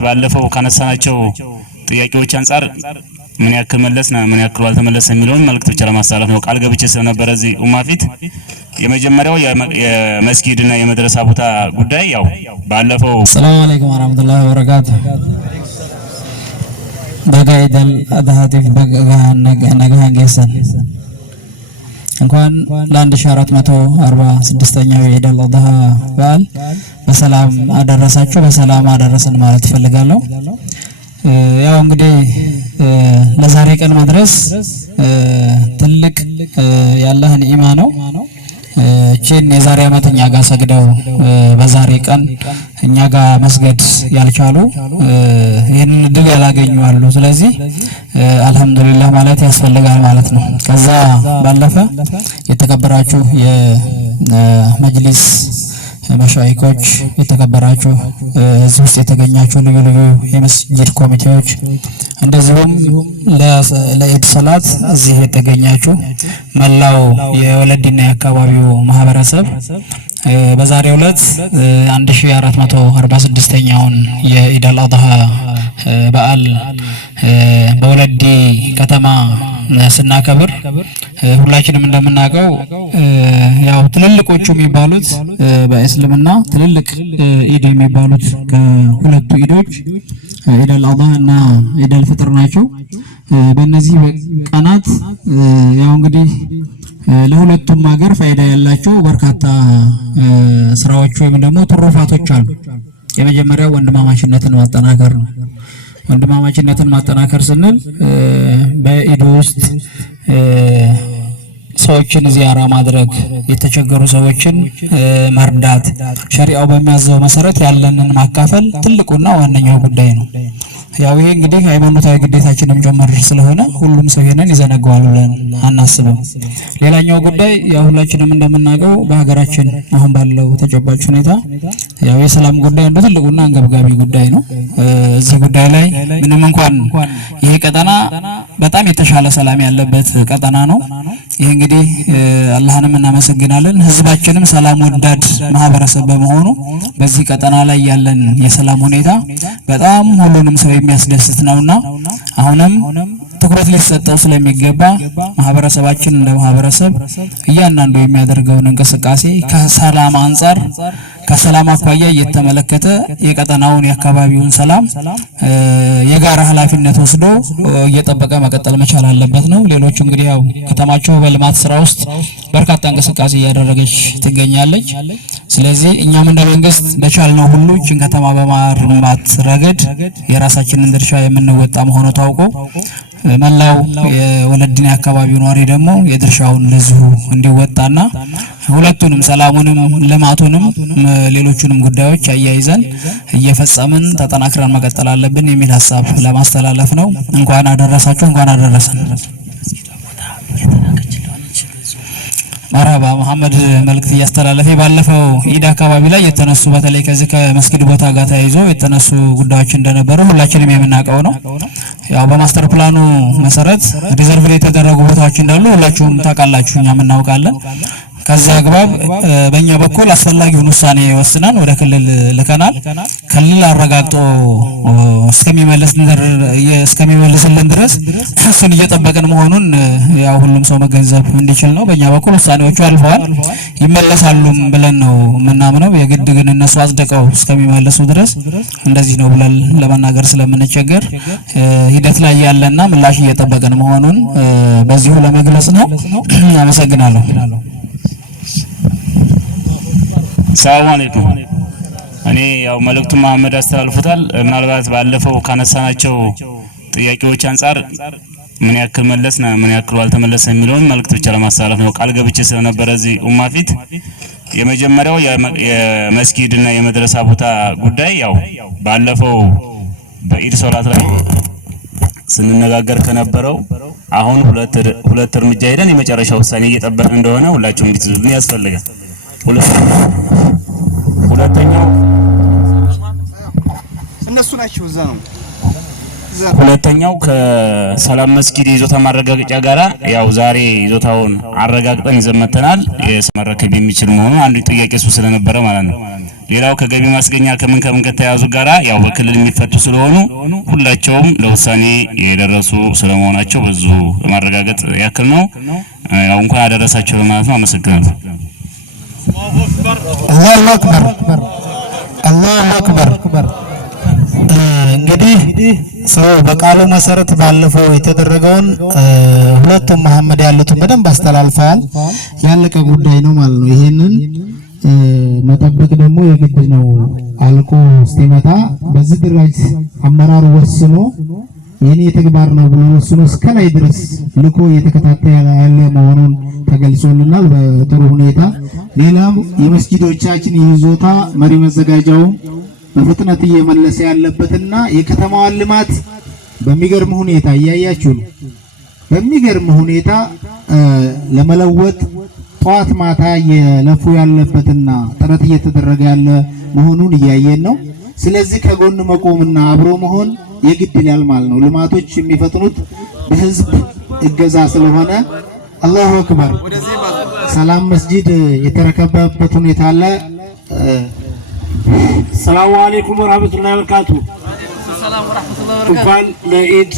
ባለፈው ካነሳናቸው ጥያቄዎች አንፃር ምን ያክል መለስና ምን ያክል አልተመለሰ የሚለውን መልእክት ብቻ ለማስተላለፍ ነው። ቃል ገብቼ ስለነበረ እዚህ ኡማ ፊት የመጀመሪያው የመስጊድና የመድረሳ ቦታ ጉዳይ ያው ባለፈው ሰላም አለይኩም ወራህመቱላሂ ወበረካቱ በጋይደል አድሃቲፍ በጋነጋን ጌሰን እንኳን ለ1446ኛው የኢድ አል-አድሃ በዓል በሰላም አደረሳችሁ በሰላም አደረሰን ማለት ፈልጋለሁ። ያው እንግዲህ ለዛሬ ቀን መድረስ ትልቅ ያላህ ኒዕማ ነው። እቺን የዛሬ ዓመት እኛ ጋር ሰግደው በዛሬ ቀን እኛ ጋር መስገድ ያልቻሉ ይሄንን እድል ያላገኙ አሉ። ስለዚህ አልহামዱሊላህ ማለት ያስፈልጋል ማለት ነው። ከዛ ባለፈ የተከበራችሁ የመጅሊስ መሻይኮች የተከበራችሁ እዚህ ውስጥ የተገኛችሁ ልዩ ልዩ የመስጂድ ኮሚቴዎች እንደዚሁም ለኢድ ሰላት እዚህ የተገኛችሁ መላው የወለዲና የአካባቢው ማህበረሰብ በዛሬው ዕለት 1446ኛውን የኢድ አል-አድሃ በዓል በወለዲ ከተማ ስናከብር ሁላችንም እንደምናውቀው ያው ትልልቆቹ የሚባሉት በእስልምና ትልልቅ ኢድ የሚባሉት ከሁለቱ ኢዶች ኢድ አል-አድሃ እና ኢድ አል-ፍጥር ናቸው። በእነዚህ ቀናት ያው እንግዲህ ለሁለቱም ሀገር ፋይዳ ያላቸው በርካታ ስራዎች ወይም ደግሞ ትሩፋቶች አሉ። የመጀመሪያው ወንድማማችነትን ማጠናከር ነው። ወንድማማችነትን ማጠናከር ስንል በኢድ ውስጥ ሰዎችን ዚያራ ማድረግ የተቸገሩ ሰዎችን መርዳት ሸሪዓው በሚያዘው መሰረት ያለንን ማካፈል ትልቁና ዋነኛው ጉዳይ ነው። ያው ይሄ እንግዲህ ሃይማኖታዊ ግዴታችንም ጀመር ስለሆነ ሁሉም ሰው ይሄንን ይዘነጋዋል ብለን አናስብም። ሌላኛው ጉዳይ ያው ሁላችንም እንደምናውቀው በሀገራችን አሁን ባለው ተጨባጭ ሁኔታ ያው የሰላም ጉዳይ አንዱ ትልቁና አንገብጋቢ ጉዳይ ነው። እዚህ ጉዳይ ላይ ምንም እንኳን ይሄ ቀጠና በጣም የተሻለ ሰላም ያለበት ቀጠና ነው። ይሄ እንግዲህ አላህንም እናመሰግናለን። ህዝባችንም ሰላም ወዳድ ማህበረሰብ በመሆኑ በዚህ ቀጠና ላይ ያለን የሰላም ሁኔታ በጣም ሁሉንም ሰው የሚያስደስት ነውና አሁንም ትኩረት ሊሰጠው ስለሚገባ ማህበረሰባችን እንደ ማህበረሰብ እያንዳንዱ የሚያደርገውን እንቅስቃሴ ከሰላም አንፃር ከሰላም አኳያ እየተመለከተ የቀጠናውን የአካባቢውን ሰላም የጋራ ኃላፊነት ወስዶ እየጠበቀ መቀጠል መቻል አለበት ነው። ሌሎች እንግዲህ ያው ከተማቸው በልማት ስራ ውስጥ በርካታ እንቅስቃሴ እያደረገች ትገኛለች። ስለዚህ እኛም እንደ መንግስት በቻልነው ሁሉ እችን ከተማ በማርማት ረገድ የራሳችንን ድርሻ የምንወጣ መሆኑ ታውቆ መላው የወለዲና አካባቢው ነዋሪ ደግሞ የድርሻውን ለዚሁ እንዲወጣና ሁለቱንም ሰላሙንም ልማቱንም ሌሎቹንም ጉዳዮች አያይዘን እየፈጸምን ተጠናክረን መቀጠል አለብን የሚል ሐሳብ ለማስተላለፍ ነው። እንኳን አደረሳችሁ እንኳን አደረሰን። መርሐባ መሐመድ መልእክት እያስተላለፈ ባለፈው ኢድ አካባቢ ላይ የተነሱ በተለይ ከዚህ ከመስጊድ ቦታ ጋር ተያይዞ የተነሱ ጉዳዮች እንደነበሩ ሁላችንም የምናውቀው ነው። ያው በማስተር ፕላኑ መሰረት ሪዘርቭ ላይ የተደረጉ ቦታዎች እንዳሉ ሁላችሁም ታውቃላችሁ፣ እኛም እናውቃለን። ከዛ አግባብ በእኛ በኩል አስፈላጊውን ውሳኔ ወስነን ወደ ክልል ልከናል። ክልል አረጋግጦ እስከሚመልስልን ድረስ እሱን እየጠበቅን መሆኑን ያው ሁሉም ሰው መገንዘብ እንዲችል ነው። በእኛ በኩል ውሳኔዎቹ አልፈዋል፣ ይመለሳሉም ብለን ነው የምናምነው። የግድ ግን እነሱ አጽድቀው እስከሚመልሱ ድረስ እንደዚህ ነው ብለን ለመናገር ስለምንቸገር ሂደት ላይ ያለና ምላሽ እየጠበቅን መሆኑን በዚሁ ለመግለጽ ነው። አመሰግናለሁ። ሰላም አለይኩም። እኔ ያው መልእክቱ መሐመድ አስተላልፎታል። ምናልባት ባለፈው ካነሳናቸው ጥያቄዎች አንፃር ምን ያክል መለስና ምን ያክል አልተመለሰ የሚለውን መልእክት ብቻ ለማስተላለፍ ነው። ቃል ገብቼ ስለነበረ እዚህ ኡማ ፊት የመጀመሪያው የመስጊድና የመድረሳ ቦታ ጉዳይ ያው ባለፈው በኢድ ሶላት ላይ ስንነጋገር ከነበረው አሁን ሁለት እርምጃ ሄደን የመጨረሻ ውሳኔ እየጠበቅን እንደሆነ ሁላችሁም እንድትይዙልን ያስፈልጋል። ሁለተኛው እነሱ ናቸው እዛ ነው ሁለተኛው ከሰላም መስጊድ ይዞታ ማረጋገጫ ጋራ ያው ዛሬ ይዞታውን አረጋግጠን ይዘመተናል የስመረከብ የሚችል መሆኑ አንዱ ጥያቄ እሱ ስለነበረ ማለት ነው። ሌላው ከገቢ ማስገኛ ከምን ከተያዙ ጋራ ያው በክልል የሚፈቱ ስለሆኑ ሁላቸውም ለውሳኔ የደረሱ ስለመሆናቸው ብዙ ለማረጋገጥ ያክል ነው። ያው እንኳን አደረሳችሁ ለማለት ነው። አመሰግናለሁ። አላሁ አክበር አላሁ አክበር። እንግዲህ ሰው በቃሉ መሰረት ባለፈው የተደረገውን ሁለቱም መሐመድ ያሉትን በደንብ አስተላልፈዋል። ያለቀ ጉዳይ ነው ማለት ነው። ይሄንን መጠበቅ ደግሞ የግድ ነው። አልቆ እስኪመጣ በዚህ ድረስ አመራሩ ወስኖ የኔ ተግባር ነው ብሎ ወስኖ እስከላይ ድረስ ልኮ እየተከታተለ ያለ መሆኑን ተገልጾልናል በጥሩ ሁኔታ። ሌላም የመስጊዶቻችን ይዞታ መሪ መዘጋጃው በፍጥነት እየመለሰ ያለበትና የከተማዋን ልማት በሚገርም ሁኔታ እያያችሁ ነው። በሚገርም ሁኔታ ለመለወጥ ጧት ማታ የለፉ ያለበትና ጥረት እየተደረገ ያለ መሆኑን እያየን ነው። ስለዚህ ከጎን መቆምና አብሮ መሆን የግድ ይላል ማለት ነው። ልማቶች የሚፈጥኑት በህዝብ እገዛ ስለሆነ አላሁ አክበር። ሰላም መስጂድ የተረከበበት ሁኔታ አለ። ሰላም አለይኩም ወራህመቱላሂ ወበረካቱ። እንኳን ለኢድ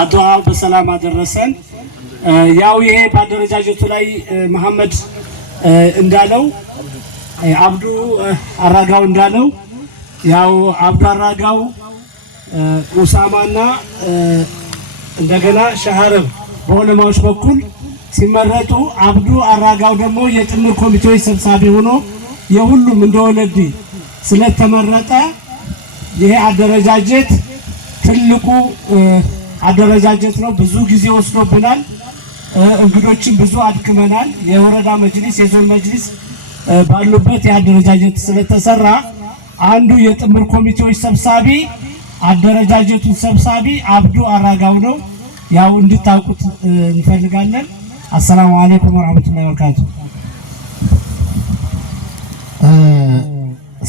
አድሃ በሰላም አደረሰን። ያው ይሄ በአደረጃጀቱ ላይ መሐመድ እንዳለው አብዱ አራጋው እንዳለው ያው አብዱ አራጋው ኡሳማና እንደገና ሸሃረብ በዑለማዎች በኩል ሲመረጡ አብዱ አራጋው ደግሞ የጥምር ኮሚቴዎች ሰብሳቢ ሆኖ የሁሉም እንደወለዲ ስለተመረጠ ይሄ አደረጃጀት ትልቁ አደረጃጀት ነው። ብዙ ጊዜ ወስዶብናል። እንግዶችን ብዙ አድክመናል። የወረዳ መጅሊስ የዞን መጅሊስ ባሉበት የአደረጃጀት ስለተሰራ አንዱ የጥምር ኮሚቴዎች ሰብሳቢ አደረጃጀቱን ሰብሳቢ አብዱ አራጋው ነው። ያው እንድታውቁት እንፈልጋለን። አሰላሙ አለይኩም ወራህመቱላሂ ወበረካቱ።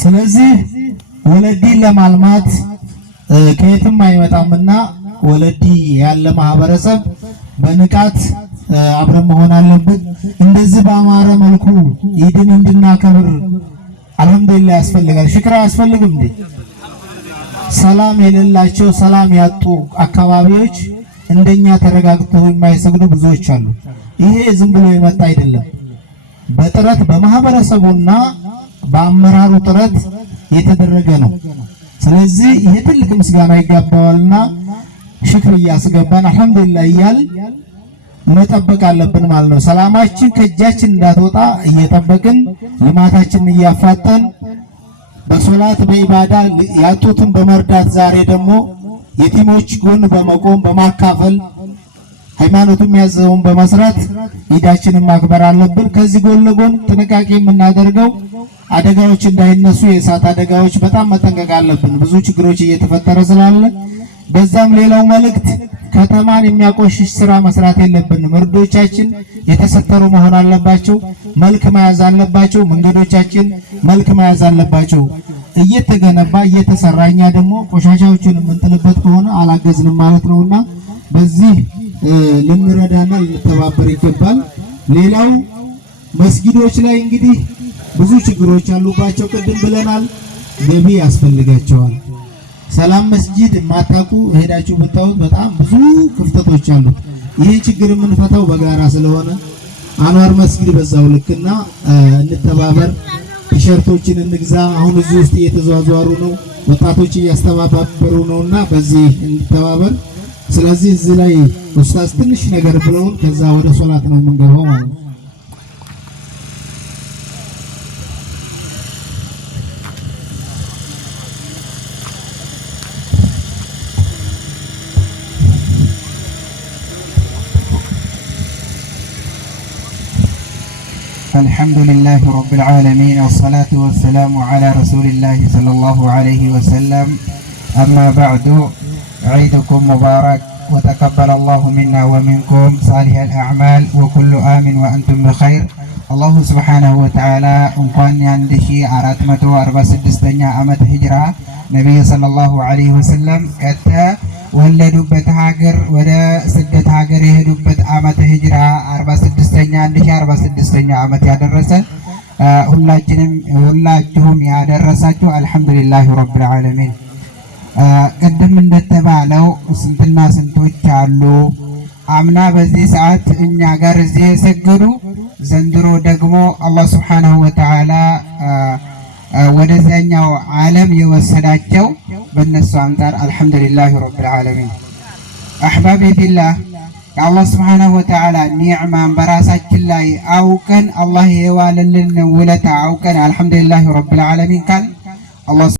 ስለዚህ ወለዲን ለማልማት ከየትም አይመጣምና ወለዲ ያለ ማህበረሰብ በንቃት አብረን መሆን አለብን። እንደዚህ በአማረ መልኩ ኢድን እንድናከብር አልሐምዱሊላህ ያስፈልጋል። ሽክራ ያስፈልግም እንዴ? ሰላም የሌላቸው ሰላም ያጡ አካባቢዎች እንደኛ ተረጋግተው የማይሰግዱ ብዙዎች አሉ። ይሄ ዝም ብሎ የመጣ አይደለም። በጥረት በማህበረሰቡና በአመራሩ ጥረት የተደረገ ነው። ስለዚህ ይሄ ትልቅ ምስጋና ይገባዋልና ሽክር እያስገባን አልሐምዱሊላህ እያል መጠበቅ አለብን ማለት ነው። ሰላማችን ከእጃችን እንዳትወጣ እየጠበቅን ልማታችንን እያፋጠን በሶላት በኢባዳ ያጡትን በመርዳት ዛሬ ደግሞ የቲሞች ጎን በመቆም በማካፈል ሃይማኖቱ የሚያዘውን በመስራት ኢዳችንን ማክበር አለብን። ከዚህ ጎን ለጎን ጥንቃቄ የምናደርገው አደጋዎች እንዳይነሱ የእሳት አደጋዎች በጣም መጠንቀቅ አለብን። ብዙ ችግሮች እየተፈጠረ ስላለ በዛም ሌላው መልእክት ከተማን የሚያቆሽሽ ስራ መስራት የለብንም። እርዶቻችን የተሰተሩ መሆን አለባቸው። መልክ መያዝ አለባቸው። መንገዶቻችን መልክ መያዝ አለባቸው። እየተገነባ እየተሰራ እኛ ደግሞ ቆሻሻዎችን የምንጥልበት ከሆነ አላገዝንም ማለት ነውና በዚህ ልንረዳና ልንተባበር ይገባል። ሌላው መስጊዶች ላይ እንግዲህ ብዙ ችግሮች አሉባቸው። ቅድም ብለናል፣ ገቢ ያስፈልጋቸዋል። ሰላም መስጂድ ማታቁ ሄዳችሁ ብታዩት በጣም ብዙ ክፍተቶች አሉ። ይሄ ችግር የምንፈታው በጋራ ስለሆነ አንዋር መስጊድ በዛው ልክና እንተባበር። ቲሸርቶችን እንግዛ። አሁን እዚህ ውስጥ እየተዘዋወሩ ነው፣ ወጣቶች እያስተባበሩ ነውና በዚህ እንተባበር። ስለዚህ እዚህ ላይ ኡስታዝ ትንሽ ነገር ብለውን ከዛ ወደ ሶላት ነው የምንገባው ማለት ነው። الحمد لله رب العالمين والصلاة والسلام على رسول الله صلى الله عليه وسلم. أما بعد، عيدكم مبارك وتقبل الله منا ومنكم صالح الأعمال وكل آمن وأنتم بخير. الله سبحانه وتعالى እንኳን 1446ኛ ዓመት ሂጅራ ነቢዩ ሰለላሁ ዐለይሂ ወሰለም ከተወለዱበት ሀገር ወደ ስደት ሀገር የሄዱበት ዓመተ ሂጅራ 1446ኛ ዓመት ያደረሰን ሁላችሁም ያደረሳችሁ አልሐምዱሊላሂ ረብል ዓለሚን። ቅድም እንደተባለው ስንትና ስንቶች አሉ አምና በዚህ ሰዓት እኛ ጋር እዚህ የሰገዱ ዘንድሮ ደግሞ አላህ ሱብሓነሁ ወተዓላ ወደዚያኛው ዓለም የወሰዳቸው በእነሱ አንጻር አልሐምዱሊላሂ ረብል ዓለሚን። አሕባቢ ፊላህ የአላህ ሱብሓነሁ ወተዓላ ኒዕማን በራሳችን ላይ አውቀን አላህ የዋለልን ውለታ አውቀን አልሐምዱሊላሂ ረብል ዓለሚን ካል አላህ